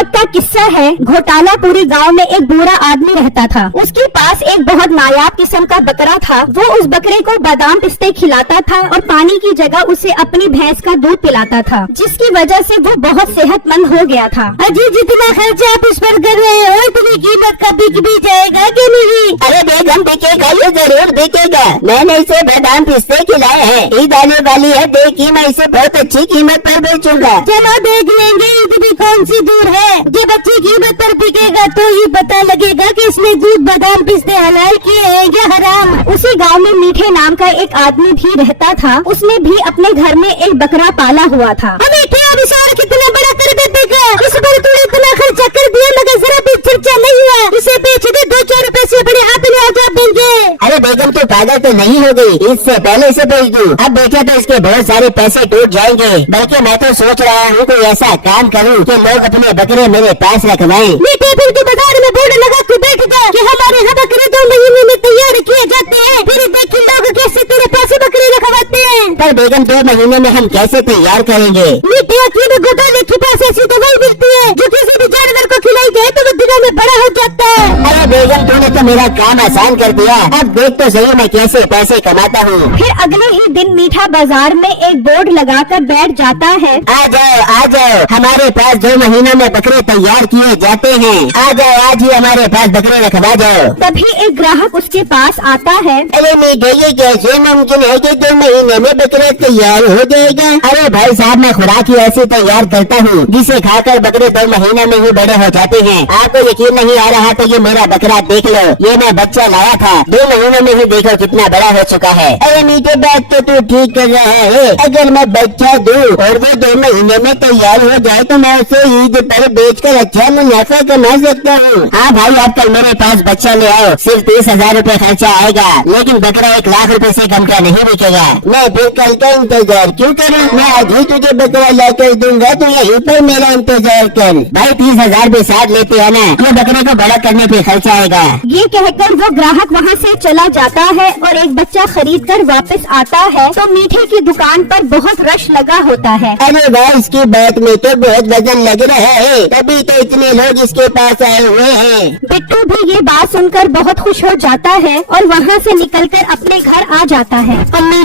वक्त का किस्सा है। घोटालापुरी गांव में एक बूढ़ा आदमी रहता था। उसके पास एक बहुत नायाब किस्म का बकरा था। वो उस बकरे को बादाम पिस्ते खिलाता था और पानी की जगह उसे अपनी भैंस का दूध पिलाता था, जिसकी वजह से वो बहुत सेहतमंद हो गया था। अजी जितना खर्चा आप इस पर कर रहे हो इतनी कीमत का बिक भी जाएगा कि नहीं? अरे बेगम बिकेगा, ये जरूर बिकेगा। मैंने इसे बादाम पिस्ते खिलाए हैं। ईद आने वाली है, देखिए मैं इसे बहुत अच्छी कीमत पर बेचूंगा। चलो देख लेंगे, ईद भी कौन सी दूर है। जब अच्छी कीमत पर बिकेगा तो ये पता लगेगा कि इसमें दूध बादाम पिस्ते हलाल किए हैं या हराम। उसी गांव में मीठे नाम का एक आदमी भी रहता था। उसने भी अपने घर में एक बकरा पाला हुआ था। मीठे अब इस और कितना बड़ा कर देते का, इस पर तूने इतना खर्चा कर दिया मगर जरा भी चर्चा नहीं हुआ। इसे बेच दे, 2-4 रुपए से बड़े हाथ में आजाद देंगे। अरे बेगम तो पागल तो नहीं हो गई, इससे पहले से बेच दूं। अब बेचा तो इसके बहुत सारे पैसे टूट जाएंगे। बल्कि मैं तो सोच रहा हूँ कोई ऐसा काम करूँ कि लोग अपने बकरे मेरे पास रखवाएं। मीठे फिर तू बाजार में बोर्ड लगा के बैठ जा कि हमारे यहाँ बकरे 2 महीने में तैयार किए जाते हैं। फिर देख लोग कैसे तेरे पास बकरे रखवाते हैं। पर बेगम 2 महीने में हम कैसे तैयार करेंगे? मीठे अकेले घोटाले के पास ऐसी दवाई मिलती है जो किसी भी जानवर को खिलाई जाए तो वो दिनों में बड़ा हो जाता है। अरे बेगम तूने तो मेरा काम आसान कर दिया। अब देख तो सही मैं कैसे पैसे कमाता हूँ। फिर अगले ही दिन मीठा बाजार में एक बोर्ड लगाकर बैठ जाता है। आ जाओ, हमारे पास 2 महीनों में बकरे तैयार किए जाते हैं। आ जाओ, आज ही हमारे पास बकरे रखवा जाओ। तभी एक ग्राहक उसके पास आता है। अरे मीठे ये कैसे मुमकिन है कि 2 महीने में बकरा तैयार हो जाएगा? अरे भाई साहब मैं खुराक ही ऐसी तैयार करता हूँ जिसे खाकर बकरे 2 महीने में ही बड़े हो जाते हैं। आपको यकीन नहीं आ रहा तो ये मेरा बकरा देख लो। ये मैं बच्चा लाया था, 2 महीनों में ही देखो कितना बड़ा हो चुका है। अरे मीठे बात तो तू ठीक कर रहा है। अगर मैं बच्चा दूँ और वो 2 महीने में तैयार हो जाए तो मैं उसे ईद पर बेचकर अच्छा मुनाफा कमा सकता हूँ। हाँ भाई आप कल मेरे पास बच्चा ले आओ, सिर्फ 30,000 रूपए खर्चा आएगा, लेकिन बकरा 1 लाख रूपए से कम का नहीं बिकेगा। मैं फिर कल का इंतजार क्यों करूँ? मैं आज ही तुझे बकरा ला कर दूंगा, तो यहीं पर मेरा इंतजार कर। भाई 30,000 भी साथ लेते हैं ना, ये बकरे को बड़ा करने पे खर्चा आएगा। ये कहकर वो ग्राहक वहाँ से चला जाता है और एक बच्चा खरीद कर वापस आता है तो मीठे की दुकान पर बहुत रश लगा होता है। अरे भाई इसकी बात में तो बहुत वजन लग रहा है, तभी तो इतने लोग इसके पास आए हुए हैं। बिट्टू भी ये बात सुनकर बहुत खुश हो जाता है और वहाँ से निकलकर अपने घर आ जाता है। अम्मी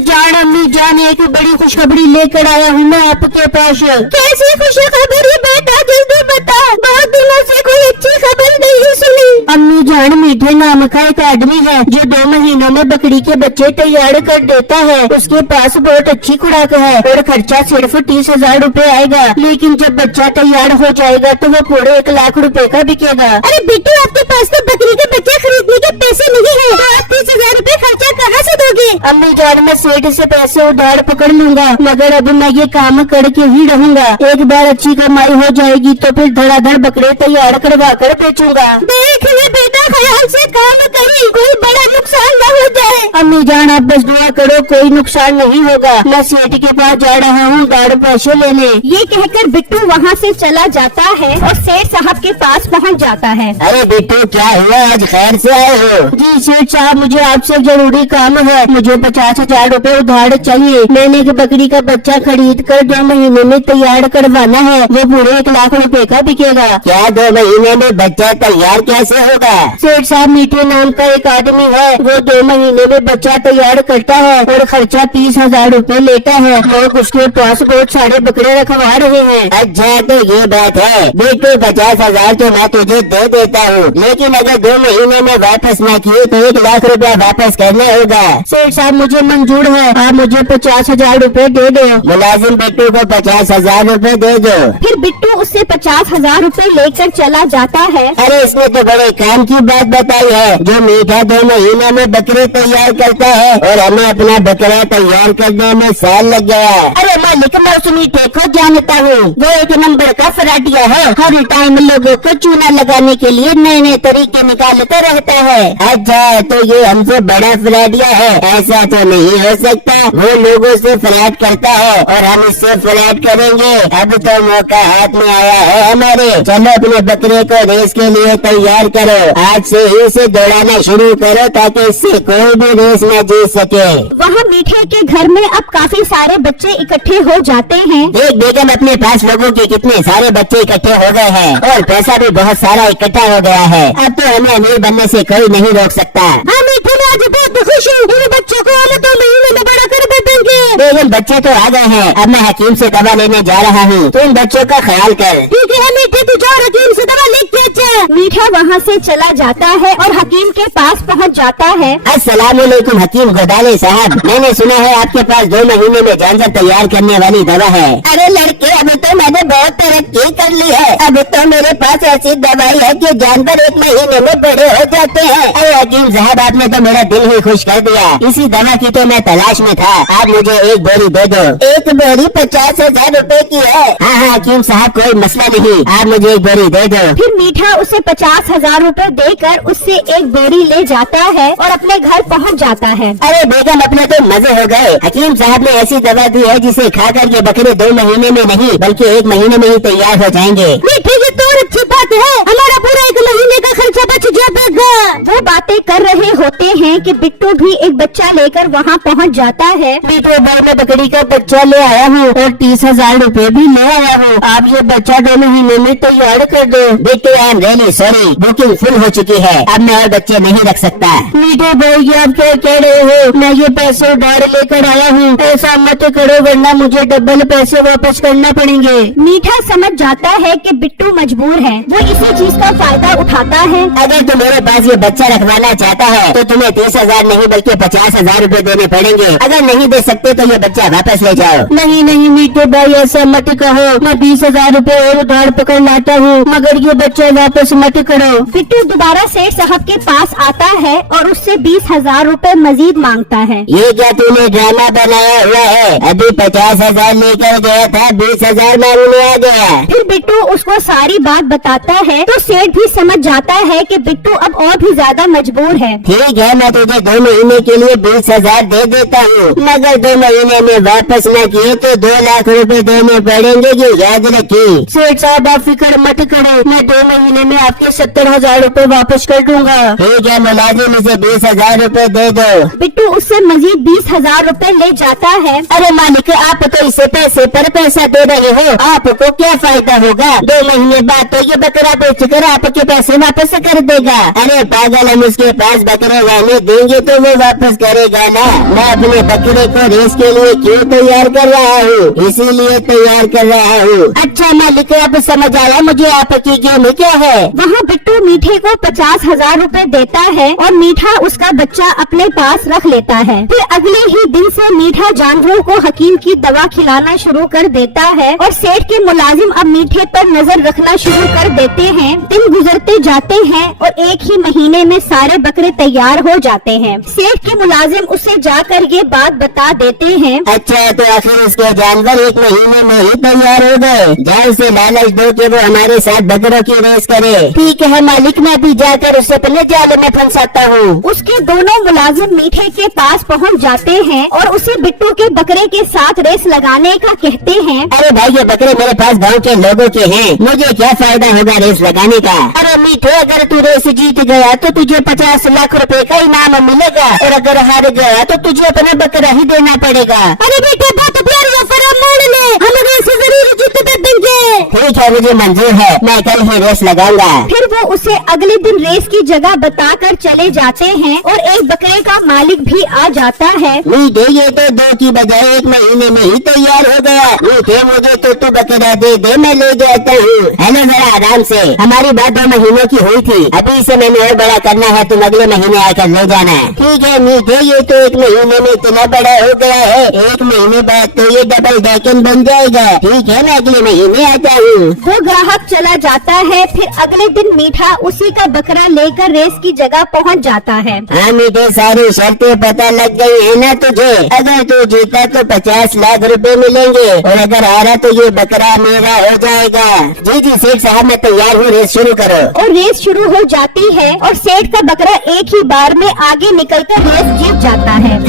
जान एक बड़ी खुशखबरी लेकर आया हूँ मैं आपके पास। कैसी खुशखबरी बेटा, जल्दी बता, बहुत दिनों से कोई अच्छी खबर नहीं सुनी। अम्मी जान मीठे नाम का एक आदमी है जो 2 महीनों में बकरी के बच्चे तैयार कर देता है। उसके पास बहुत अच्छी खुराक है और खर्चा सिर्फ 30,000 रूपए आएगा, लेकिन जब बच्चा तैयार हो जाएगा तो वो पूरे 1 लाख रूपए का बिकेगा। अरे बेटू आपके पास तो बकरी के बच्चे खरीदने के पैसे नहीं है, तो आप 30,000 रूपए खर्चा कहाँ से दोगे? अम्मी जान मैं सेठ से पैसे उधार पकड़ लूंगा, मगर अब मैं ये काम करके ही रहूंगा। एक बार अच्छी कमाई हो जाएगी तो फिर धड़ाधड़ बकरे तैयार करवा कर बेचूंगा। देख ले बेटा, ख्याल से काम करिए, कोई बड़ा नुकसान न हो जाए। अम्मी जान आप बस दुआ करो, कोई नुकसान नहीं होगा। मैं सेठ के पास जा रहा हूँ उधार पैसे लेने। ये कहकर बिट्टू वहाँ से चला जाता है और सेठ साहब के पास पहुँच जाता है। अरे बिट्टू क्या हुआ, आज खैर से आए हो? जी सेठ साहब मुझे आपसे जरूरी काम है। मुझे 50,000 रूपए उधार चाहिए। मैंने एक बकरी का बच्चा खरीद कर 2 महीने में तैयार करवाना है, वो पूरे 1 लाख रूपए का बिकेगा। क्या 2 महीने में बच्चा तैयार कैसे होगा? सेठ साहब मीठे नाम का एक आदमी है, वो 2 महीने में बच्चा तैयार करता है और खर्चा 30,000 रूपए लेता है। लोग उसके पास बहुत सारे बकरे रखवा रहे हैं। अच्छा तो ये बात है बिट्टू, 50,000 तो मैं तुझे दे देता हूँ, लेकिन अगर 2 महीने में वापस न किए तो 1 लाख रुपया वापस करना होगा। सेठ साहब मुझे मंजूर है, आप मुझे 50,000 रूपए दे दो। मुलाजिम बिट्टू को 50,000 रूपए दे दो। फिर बिट्टू उससे 50,000 रूपए लेकर चला जाता है। अरे इसने तो बड़े काम की बात बताई है, जो मीठा 2 महीने में बकरे तैयार करता है और हमें अपना बकरा तैयार करने में साल लग गया। अरे मालिक मैं उस मीठे को जानता हूँ, वो 1 नंबर का फराटिया है। हर टाइम लोगों को चूना लगाने के लिए नए नए तरीके निकालता रहता है। अच्छा तो ये हमसे बड़ा फ्लैटिया है? ऐसा तो नहीं हो सकता, वो लोगों से फ्लैट करता है और हम इससे फ्लैट करेंगे। अब तो मौका हाथ में आया है, हमारे। चलो अपने बकरे को रेस के लिए तैयार करो, आज से ही इसे दौड़ाना शुरू करो ताकि इससे कोई भी रेस न जीत सके। वहाँ मीठे के घर में अब काफी सारे बच्चे इकट्ठे हो जाते हैं। देख बेगम, अपने पास लोगों के कितने सारे बच्चे इकट्ठे हो गए हैं और पैसा भी बहुत सारा इकट्ठा हो गया है। अब तो हमें अमीर बनने से कोई नहीं रोक सकता। हाँ मीठे, मैं आज बहुत खुश हूँ। इन बच्चों को हम 2 महीने में बड़ा कर देंगे। बेगम, बच्चे तो आ गए हैं, अब मैं हकीम से दवा लेने जा रहा हूँ, तुम बच्चों का ख्याल कर। ठीक है मीठे, तू जा हकीम से दवा लेके अच्छा। मीठा वहाँ से चला जाता है और हकीम के पास पहुँच जाता है। अस्सलामुअलैकुम हकीम घोटाले साहब, मैंने सुना है आपके पास 2 महीने में जानवर तैयार करने वाली दवा है। अरे लड़के, अभी तो मैंने बहुत तरक्की कर ली है। अभी तो मेरे पास ऐसी दवाई है कि जानवर 1 महीने में बड़े हो जाते हैं। अरे हकीम साहब, आपने तो मेरा दिल ही खुश कर दिया। इसी दवा की तो मैं तलाश में था। आप मुझे एक बोरी दे दो। एक बोरी 50,000 रुपए की है। हाँ हाँ हकीम साहब, कोई मसला नहीं, आप मुझे एक बोरी दे दो। फिर मीठा उसे 50,000 रुपए देकर उससे एक बोरी ले जाता है और अपने घर पहुँच जाता है। अरे बेगम, अपने तो मजे हो गए। हकीम साहब ने ऐसी दवा दी है जिसे खाकर ये बकरे 2 महीने में नहीं बल्कि 1 महीने में ही तैयार हो जाएंगे। मीठे, ये तो अच्छी बात है, हमारा पूरा 1 महीने का खर्चा बच जाएगा। वो बातें कर रहे होते हैं कि बिट्टू भी एक बच्चा लेकर वहाँ पहुँच जाता है। मीठे भाई, मैं बकरी का बच्चा ले आया हूँ और 30,000 रुपए भी ले आया हूँ। आप ये बच्चा 2 महीने में तैयार कर दो। Bittu, I am really sorry, booking full हो चुकी है, अब मैं और बच्चे नहीं रख सकता। मीठे भाई, आप क्या कह रहे हो? मैं ये पैसे उधार लेकर आया हूँ, ऐसा मत करो वरना मुझे डबल पैसे वापस करना पड़ेंगे। मीठा समझ जाता है कि बिट्टू मजबूर है। वो इसी चीज का फायदा उठाता है। अगर तुम मेरे पास ये बच्चा रखवाना चाहता है तो तुम्हें 30,000 नहीं बल्कि 50,000 रुपए देने पड़ेंगे। अगर नहीं दे सकते तो ये बच्चा वापस ले जाओ। नहीं नहीं मीठे भाई, ऐसा मत कहो, मैं 20,000 रुपए और उधार पकड़ लाता हूँ, मगर ये बच्चा वापस मत करो। बिट्टू दोबारा सेठ साहब के पास आता है और उससे 20,000 रुपए मजीद मांगता है। ये क्या तूने ड्रामा बनाया हुआ है? अभी 50,000 लेकर गया था, 20,000 मांगने आ गया। फिर बिट्टू उसको सारी बात बताता है तो सेठ भी समझ जाता है कि बिट्टू अब और भी ज्यादा मजबूर है। ठीक है, मैं तुझे 2 महीने के लिए 20,000 दे देता हूँ, मगर 2 महीने में वापस न किए तो 2 लाख रुपए देने पड़ेंगे, ये याद रखी। सेठ साहब, आप फिक्र मत करो, मैं 2 महीने में आपके 70,000 रुपए वापस कर दूंगा। ठीक है मुलाजिम, इसे 20,000 रुपए दे दो। बिट्टू उससे मजीद 20,000 रुपए ले जाता है। अरे मालिक, आप तो इसे पैसे पर पैसा दे रहे हो, आपको क्या फायदा होगा? 2 महीने बाद तो ये बकरा बेचकर आपके पैसे वापस कर देगा। अरे पागल, हम उसके पास बकरे रहने देंगे तो वो वापस करेगा ना। मैं अपने बकरे को रेस के लिए क्यों तैयार कर रहा हूँ, इसीलिए तैयार कर रहा हूँ। अच्छा मालिक, अब समझ आया मुझे आपकी गेम क्या है। वहाँ बिट्टू मीठे को 50,000 रुपए देता है और मीठा उसका बच्चा अपने पास रख लेता है। फिर अगले ही दिन से मीठा जानवरों को हकीम की दवा खिलाना शुरू कर देता है और सेठ के मुलाजिम अब मीठे पर नजर रखना शुरू कर देते हैं। दिन गुजरते जाते हैं और 1 ही महीने में सारे बकरे तैयार हो जाते हैं। सेठ के मुलाजिम उसे जाकर ये बात बता देते हैं। अच्छा, तो आखिर उसके जानवर 1 महीने में ही तैयार हो गए। जान से लालच दो कि वो हमारे साथ बकरों की रेस करे। ठीक है मालिक, मैं भी जाकर उसे अपने जाल में फंसाता हूँ। उसके दोनों मुलाजिम मीठे के पास पहुंच जाते हैं और उसे बिट्टू के बकरे के साथ रेस लगाने का कहते हैं। अरे भाई, ये बकरे मेरे पास गांव के लोगों के हैं, मुझे क्या फायदा होगा रेस लगाने का? अरे मीठे, अगर तू रेस जीत गया तो तुझे 50 लाख रुपए का इनाम मिलेगा और अगर हार गया तो तुझे अपना बकरा ही देना पड़ेगा। अरे बेटे, बात प्यारी मान ले, हम रेस जरूर जीत देंगे। ठीक है, मुझे मंजूर है, मैं कल ही रेस लगाऊंगा। फिर वो उसे अगले दिन रेस की जगह बताकर चले जाते हैं और एक बकरे का मालिक भी आ जाता है। मीठे, ये तो 2 की बजाय 1 महीने में ही तैयार हो गया। मीठे, मुझे तो तू बकरा दे, मैं ले जाता हूँ। हेलो, जरा आराम से, हमारी बात 2 महीनों की हुई थी, अभी इसे मैंने और बड़ा करना है, तुम अगले महीने आकर ले जाना। ठीक है मीठे, ये तो 1 महीने में इतना बड़ा हो गया है, 1 महीने बाद तो ये डबल डेकन बन जाएगा। ठीक है, मैं अगले महीने आता हूँ। वो ग्राहक चला जाता है। फिर अगले दिन मीठा उसी का बकरा लेकर रेस की जगह पहुंच जाता है। हाँ मीठे, सारी शर्तें पता लग गई है ना तुझे? अगर तू जीता तो 50 लाख रुपए मिलेंगे और अगर हारा तो ये बकरा मेरा हो जाएगा। जी जी सेठ साहब, मैं तैयार हूँ, रेस शुरू करो। और रेस शुरू हो जाती है और सेठ का बकरा एक ही बार में आगे निकलकर रेस जीत जाता है।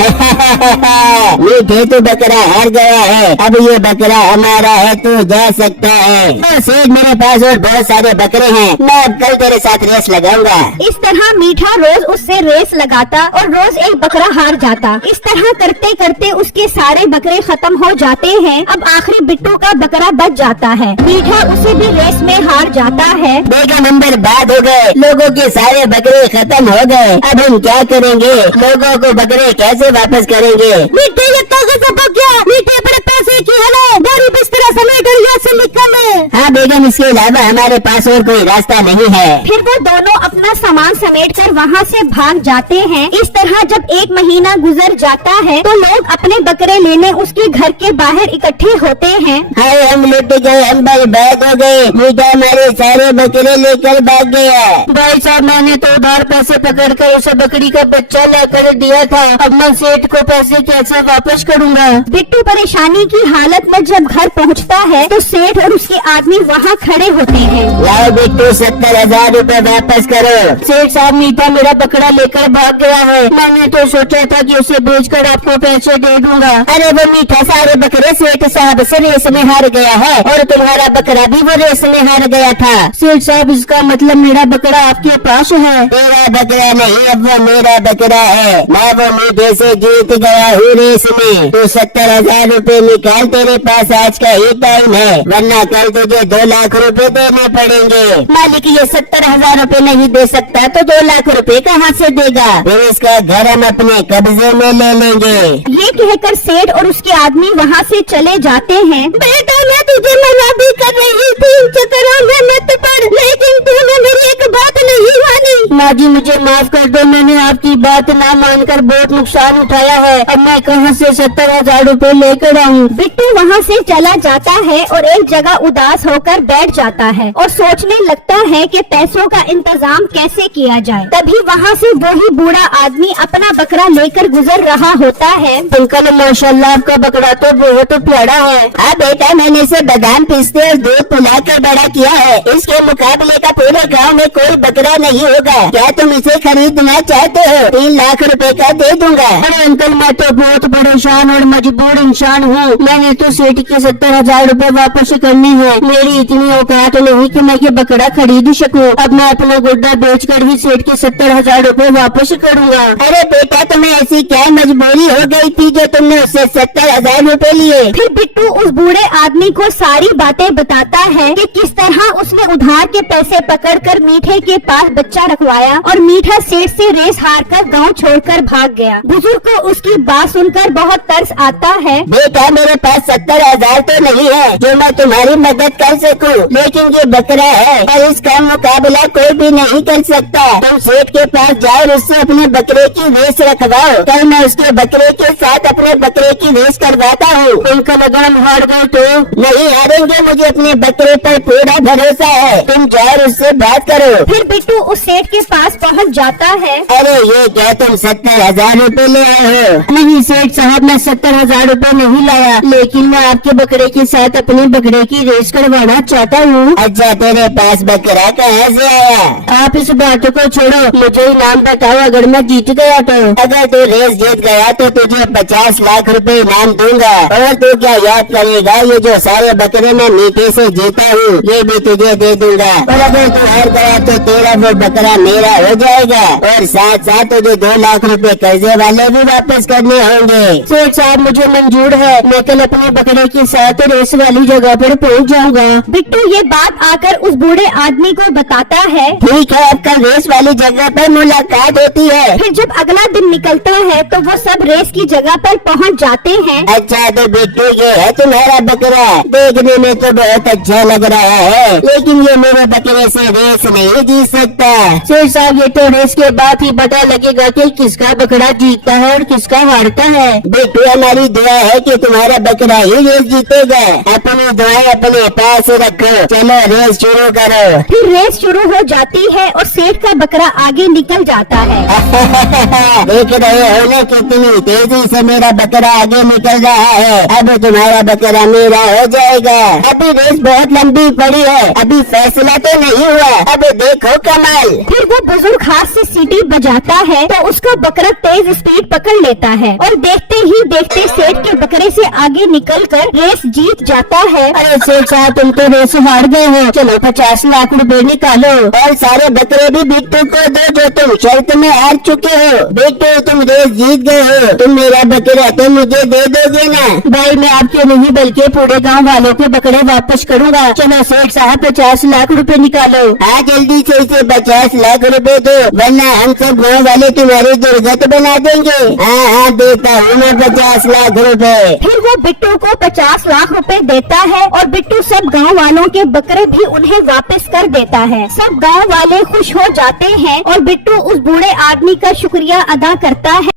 मीठे, तो बकरा हार गया है, अब ये बकरा हमारा अब तू जा सकता है। और सेठ मेरे पास और बहुत सारे बकरे हैं, मैं अब कल तेरे साथ रेस लगाऊंगा। इस तरह मीठा रोज उससे रेस लगाता और रोज एक बकरा हार जाता। इस तरह करते करते उसके सारे बकरे खत्म हो जाते हैं। अब आखिरी बिट्टू का बकरा बच जाता है। मीठा उसे भी रेस में हार जाता है। देखा नंबर बाद हो गए, लोगों के सारे बकरे खत्म हो गए। अब हम क्या करेंगे? लोगों को बकरे कैसे वापस करेंगे? मीठे ये ताकत सब क्या? मीठे बड़े पैसे की है ना, गाड़ी बिस्तर समेट और यहाँ से निकले। हाँ बेगम, इसके अलावा हमारे पास और कोई रास्ता नहीं है। फिर वो दोनों अपना सामान समेटकर वहाँ से भाग जाते हैं। इस तरह जब एक महीना गुजर जाता है तो लोग अपने बकरे लेने उसके घर के बाहर इकट्ठे होते हैं। हाय हम लुट गए, हम बर्बाद हो गए। मीठा हमारे सारे बकरे लेकर भाग गया। भाई साहब, मैंने तो उधार पैसे पकड़ कर उसे बकरी का बच्चा लाकर दिया था। अब मैं सेठ को पैसे कैसे वापस करूँगा? बिट्टू परेशानी की हालत में जब घर पहुँचता है तो सेठ और उसके आदमी वहाँ खड़े होते हैं। लाओ बिट्टू, 70,000 रूपए वापस करो। सेठ साहब, मीठा मेरा बकरा लेकर भाग गया है। मैंने तो सोचा था कि उसे बेचकर आपको पैसे दे दूंगा। अरे वो मीठा सारे बकरे सेठ साहब से रेस में हार गया है और तुम्हारा बकरा भी वो रेस में हार गया था। सेठ साहब, इसका मतलब मेरा बकरा आपके पास है? तेरा बकरा नहीं, अब वो मेरा बकरा है। मैं वो मीठे से जीत गया हूँ रेस में। तो 70,000 रूपए निकाल, तेरे पास आज का ही टाइम है, वरना कल तुझे 2 लाख रूपए देने पड़ेंगे। मालिक, ये 70,000 रूपए नहीं दे सकता तो 2 लाख रूपए कहाँ से देगा? फिर इसका घर हम अपने कब्जे में ले लेंगे। ये कहकर सेठ और उसके आदमी वहाँ से चले जाते हैं। बेटा, मैं तुझे मना भी कर रही थी चक्करों में मत पड़, लेकिन तूने मेरी एक बात नहीं मानी। माँ जी, मुझे माफ कर दो, मैंने आपकी बात ना मानकर बहुत नुकसान उठाया है। अब मैं कहाँ से 70,000 रूपए लेकर आऊँ? बिट्टू वहाँ से चला जाता है और एक जगह उदास होकर बैठ जाता है और सोचने लगता है कि पैसों का इंतजाम कैसे किया जाए। तभी वहाँ से वही बूढ़ा आदमी अपना बकरा लेकर गुजर रहा होता है। अंकल, माशाल्लाह, आपका बकरा तो बहुत प्यारा है। हाँ बेटा, मैंने इसे बादाम पिस्ते और दूध पिलाकर बड़ा किया है। इसके मुकाबले का पूरे गांव में कोई बकरा नहीं होगा। क्या तुम इसे खरीदना चाहते हो? 3 लाख रुपए का दे दूंगा। अरे अंकल, मैं तो बहुत परेशान और मजबूर इंसान हूँ। मैंने तो सेठ के 70,000 रूपए वापस करने हैं। मेरी इतनी औकात नहीं कि मैं ये बकरा खरीद सकूँ। अब मैं अपना गुड्डा बेचकर ही सेठ के 70,000 रूपए वापस करूँगा। अरे बेटा, तुम्हें ऐसी क्या मजबूरी हो गई थी जो तुमने उससे 70,000 रूपए लिए? फिर बिट्टू उस बूढ़े आदमी को सारी बातें बताता है कि किस तरह उसने उधार के पैसे पकड़कर मीठे के पास बच्चा रखवाया और मीठा सेठ से रेस हारकर गांव छोड़कर भाग गया। बुजुर्ग को उसकी बात सुनकर बहुत तरस आता है। बेटा, मेरे पास 70,000 तो नहीं है जो मैं तुम्हारी मदद कर सकूं, लेकिन ये बकरा है और इसका मुकाबला कोई भी नहीं कर सकता। तुम सेठ के पास जाओ और उससे अपने बकरे की रेस रखवाओ। कल मैं उसके बकरे के साथ अपने बकरे की रेस करवाता हूँ। अंकल, अगर हम हार गए तो? नहीं हारेंगे, मुझे अपने बकरे पर पूरा भरोसा है। तुम जाओ और उससे बात करो। फिर बिट्टू उस सेठ के पास पहुंच जाता है। अरे ये क्या, तुम 70,000 रूपए ले आए हो? नहीं सेठ साहब, मैं 70,000 रूपए नहीं लाया, लेकिन मैं आपके बकरे के साथ अपने बकरे की रेस करवाना चाहता हूँ। अच्छा, तेरे पास बकरा कहाँ से आया? आप इस बात को छोड़ो, मुझे इनाम बताओ अगर मैं जीत गया तो। अगर तू रेस जीत गया तो तुझे 50 लाख रुपए इनाम दूंगा। और तू क्या याद करेगा, ये जो सारे बकरे मैं मीठे से जीता हूँ ये भी तुझे दे दूंगा। और अगर तू हार गया तो तेरा वो बकरा मेरा हो जाएगा और साथ साथ तुझे 2 लाख रुपए कर्जे वाले भी वापस करने होंगे। सेठ साहब, मुझे मंजूर है, मैं कल अपने बकरे के साथ रेस वाली जगह पर पहुँच जाऊँगा। बिट्टू ये बात आकर उस बूढ़े आदमी को बताता है। ठीक है, अब कल रेस वाली जगह पर मुलाकात होती है। फिर जब अगला दिन निकलता है तो वो सब रेस की जगह पर पहुंच जाते हैं। अच्छा, तो बिट्टू ये है तुम्हारा बकरा? देखने में तो बहुत अच्छा लग रहा है, लेकिन ये मेरे बकरे से रेस नहीं जीत सकता। सेठ साहब, ये तो रेस के बाद ही पता लगेगा कि किसका बकरा जीतता है और किसका हारता है। बिट्टू, हमारी दुआ है कि तुम्हारा बकरा ही रेस जीतेगा। अपनी दुआएं अपने पास रखो। चलो रेस शुरू करो। फिर रेस शुरू हो जाती है और सेठ का बकरा आगे निकल जाता है। देख रहे हो ना कितनी तेजी से मेरा बकरा आगे निकल रहा है। अब तुम्हारा बकरा मेरा हो जाएगा। अभी रेस बहुत लंबी पड़ी है, अभी फैसला तो नहीं हुआ। अब देखो कमाल। फिर वो बुजुर्ग हाथ से सीटी बजाता है तो उसका बकरा तेज स्पीड पकड़ लेता है और देखते ही देखते सेठ के बकरे से आगे निकलकर रेस जीत जाता है। अरे सेठ साहब, तुम तो रेस हार गए हो। चलो 50 लाख रुपए निकालो और सारे बकरे भी बिट्टू को दो जो तुम शर्त में हार चुके हो। बिट्टू तुम रेस जीत गए हो, तुम मेरा बकरा तो मुझे दे दोगे ना? भाई मैं आपके नहीं बल्कि पूरे गांव वालों के बकरे वापस करूंगा। चलो सेठ साहब 50 लाख रुपए निकालो। हाँ जल्दी से इसे 50 लाख रुपए दो, वरना हम सब गाँव वाले तुम्हारी दुर्गत बना देंगे। हाँ हाँ देता हूँ मैं 50 लाख रुपए। फिर वो बिट्टू को 50 लाख रुपए देता है और बिट्टू सब गांव वालों के बकरे भी उन्हें वापस कर देता है। सब गांव वाले खुश हो जाते हैं और बिट्टू उस बूढ़े आदमी का शुक्रिया अदा करता है।